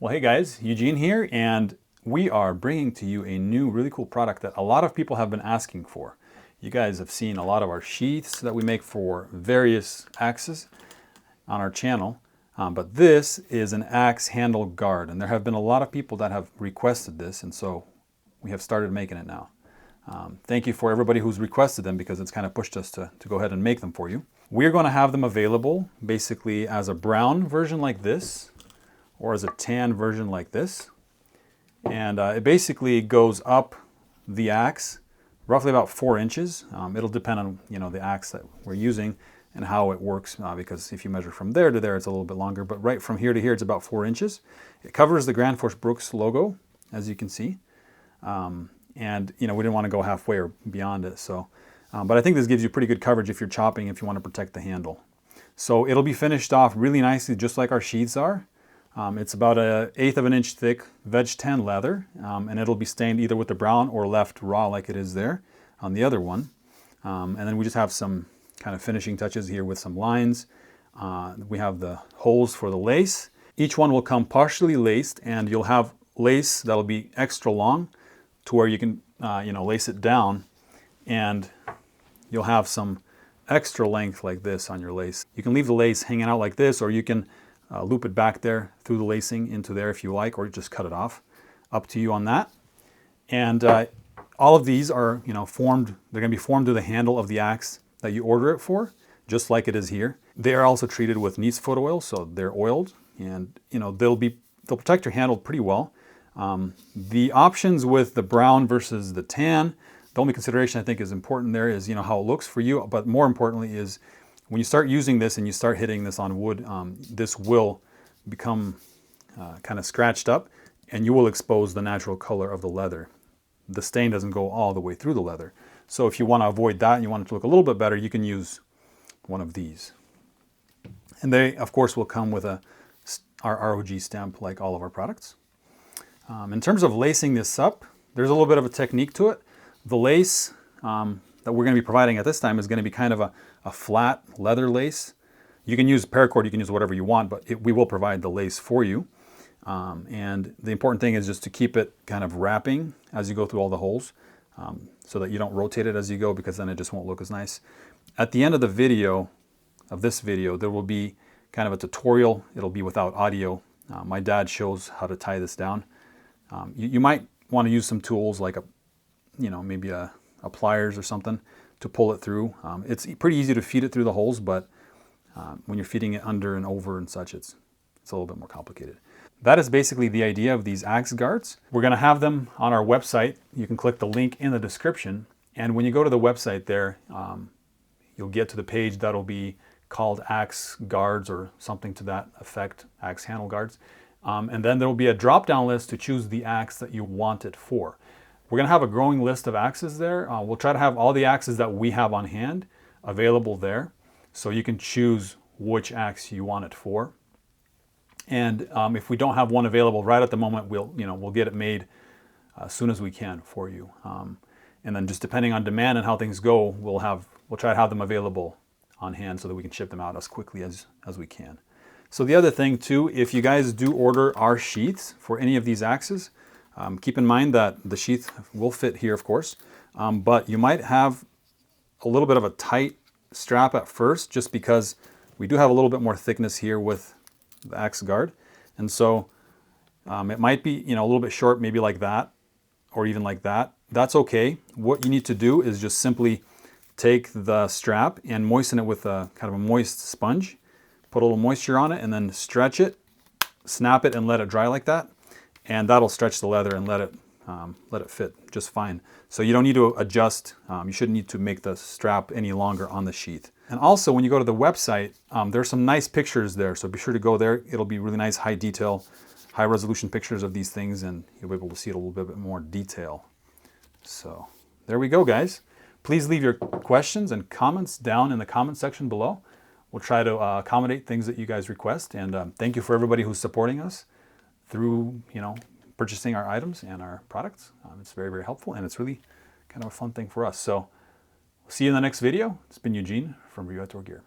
Well, hey guys, Eugene here, and we are bringing to you a new really cool product that a lot of people have been asking for. You guys have seen a lot of our sheaths that we make for various axes on our channel, but this is an axe handle guard, and there have been a lot of people that have requested this, and so we have started making it now. Thank you for everybody who's requested them because it's kind of pushed us to go ahead and make them for you. We're going to have them available basically as a brown version like this, or as a tan version like this. And it basically goes up the axe roughly about 4 inches. It'll depend on the axe that we're using and how it works, because if you measure from there to there, it's a little bit longer, but right from here to here, it's about 4 inches. It covers the Grand Force Brooks logo, as you can see. And we didn't want to go halfway or beyond it, so. But I think this gives you pretty good coverage if you're chopping, if you want to protect the handle. So it'll be finished off really nicely, just like our sheaths are. It's about 1/8 of an inch thick veg tan leather, and it'll be stained either with the brown or left raw like it is there on the other one. And then we just have some kind of finishing touches here with some lines. We have the holes for the lace. Each one will come partially laced, and you'll have lace that'll be extra long to where you can lace it down, and you'll have some extra length like this on your lace. You can leave the lace hanging out like this, or you can loop it back there through the lacing into there if you like, or just cut it off. Up to you on that. And all of these are formed. They're going to be formed to the handle of the axe that you order it for, just like it is here. They are also treated with neat's foot oil, so they're oiled, and they'll protect your handle pretty well. The options with the brown versus the tan, the only consideration I think is important there is how it looks for you, but more importantly is when you start using this and you start hitting this on wood, this will become kind of scratched up, and you will expose the natural color of the leather. The stain doesn't go all the way through the leather. So if you want to avoid that and you want it to look a little bit better, you can use one of these. And they, of course, will come with our ROG stamp like all of our products. In terms of lacing this up, there's a little bit of a technique to it. The lace that we're going to be providing at this time is going to be kind of a flat leather lace. You can use paracord, you can use whatever you want, but we will provide the lace for you. And the important thing is just to keep it kind of wrapping as you go through all the holes, so that you don't rotate it as you go, because then it just won't look as nice. At the end of the video, this video, there will be kind of a tutorial. It'll be without audio. My dad shows how to tie this down. You might want to use some tools like maybe a pliers or something to pull it through. It's pretty easy to feed it through the holes, but when you're feeding it under and over and such, it's a little bit more complicated. That is basically the idea of these axe guards. We're going to have them on our website. You can click the link in the description, and when you go to the website there, you'll get to the page that'll be called axe guards or something to that effect, axe handle guards. And then there will be a drop-down list to choose the axe that you want it for. We're going to have a growing list of axes there. We'll try to have all the axes that we have on hand available there, so you can choose which axe you want it for. And if we don't have one available right at the moment, we'll get it made as soon as we can for you. And then just depending on demand and how things go, we'll try to have them available on hand so that we can ship them out as quickly as we can. So the other thing too, if you guys do order our sheaths for any of these axes, keep in mind that the sheath will fit here, of course, but you might have a little bit of a tight strap at first, just because we do have a little bit more thickness here with the axe guard. And so it might be a little bit short, maybe like that, or even like that. That's okay. What you need to do is just simply take the strap and moisten it with a kind of a moist sponge, put a little moisture on it, and then stretch it, snap it, and let it dry like that. And that'll stretch the leather and let it fit just fine. So you don't need to adjust. You shouldn't need to make the strap any longer on the sheath. And also, when you go to the website, there's some nice pictures there. So be sure to go there. It'll be really nice, high detail, high resolution pictures of these things, and you'll be able to see it a little bit more detail. So there we go, guys. Please leave your questions and comments down in the comment section below. We'll try to accommodate things that you guys request. And thank you for everybody who's supporting us through purchasing our items and our products. It's very, very helpful, and it's really kind of a fun thing for us. So we'll see you in the next video. It's been Eugene from Untitled Gear.